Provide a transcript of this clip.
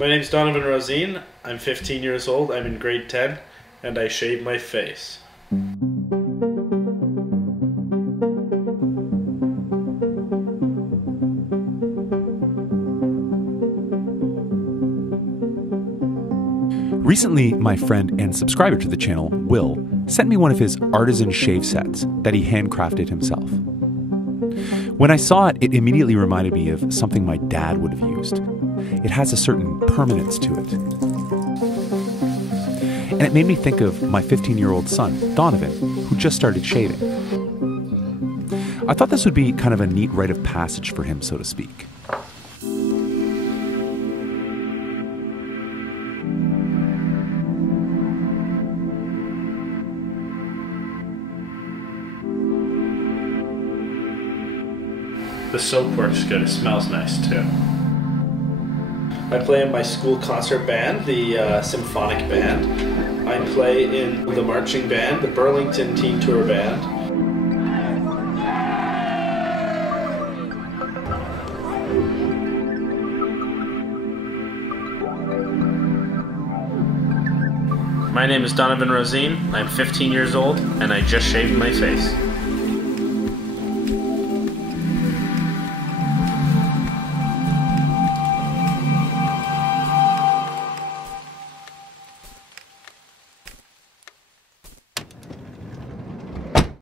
My name's Donovan Roossien. I'm 15 years old. I'm in grade 10, and I shave my face. Recently, my friend and subscriber to the channel, Will, sent me one of his artisan shave sets that he handcrafted himself. When I saw it, it immediately reminded me of something my dad would have used. It has a certain permanence to it. And it made me think of my 15-year-old son, Donovan, who just started shaving. I thought this would be kind of a neat rite of passage for him, so to speak. The soap works good. It smells nice too. I play in my school concert band, the symphonic band. I play in the marching band, the Burlington Teen Tour Band. My name is Donovan Roossien. I'm 15 years old, and I just shaved my face.